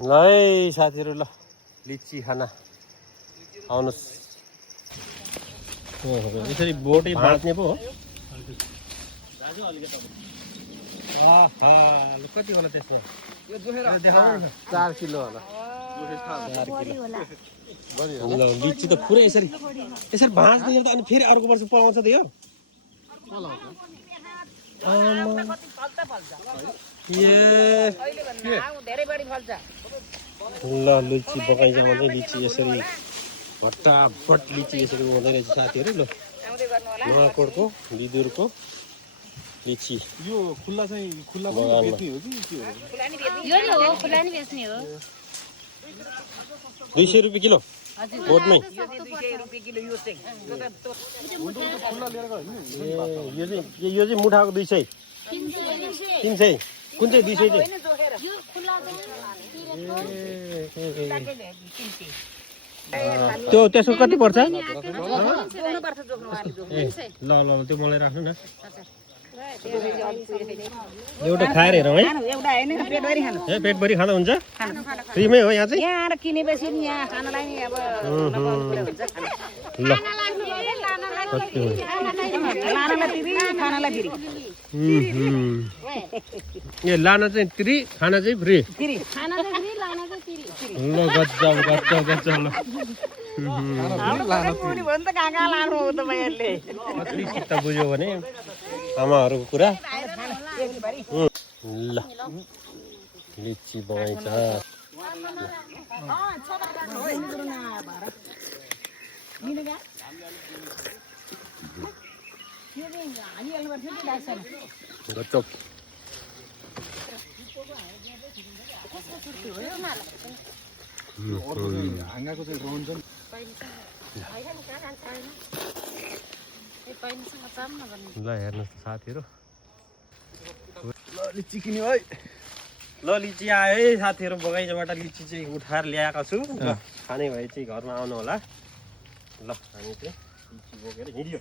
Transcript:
ल है साथीहरु ल लिची खाना आउनुस् यसरी बोटै बाँच्ने पो हो कति होला त्यसमा 4 किलो होला ल लिची त पुरै यसरी भाँच्ने त अनि फेरि अर्को वर्ष पलाउँछ त यो ल लिची बगैँचामा चाहिँ लिची यसरी फटाफट लिची यसरी हुँदै रहेछ साथीहरु ल नुवाकोटको लिदुरको लिची यो खुल्ला चाहिँ खुल्ला बेच्ने हो कि के हो यो नि हो खुल्ला नि बेच्ने हो 200 रुपैयाँ किलो बोटमै यो 200 रुपैयाँ किलो यो चाहिँ खुल्ला लिएर गयो नि यो चाहिँ मुठाको 200 300 कुन चाहिँ 200 चाहिँ यो खुल्ला त्यो त्यसको कति पर्छ ए ल ल त्यो मलाई राख्नु न एउटा खाएर हेरौँ है एउटा हैन पेटभरि खानु ए पेटभरि खाँदा हुन्छ फ्रीमै हो यहाँ चाहिँ यहाँ आएर किनेपछि नि यहाँ खानलाई नि अब ल कति हो लानलाई तिरी खानलाई फेरि ए लान चाहिँ तिरी खाना चाहिँ फ्री तिरी खाना चाहिँ फ्री लान चाहिँ तिरी ल गजब ल बुढी भन् त कहाँ लानु हो तपाईहरुले कति चित्त बुझ्यो भने आमाहरूको कुरा ल लिची बगैँचा गजब हाँगाको चाहिँ रहन्छ ल हेर्नुहोस् साथीहरु ल लिची किन्यो है ल लिची आयो है साथीहरु बगैँचाबाट लिची चाहिँ उठाएर ल्याएका छु ल खाने भए चाहिँ घरमा आउनु होला ल हामी चाहिँ लिची बोकेर हिँड्यो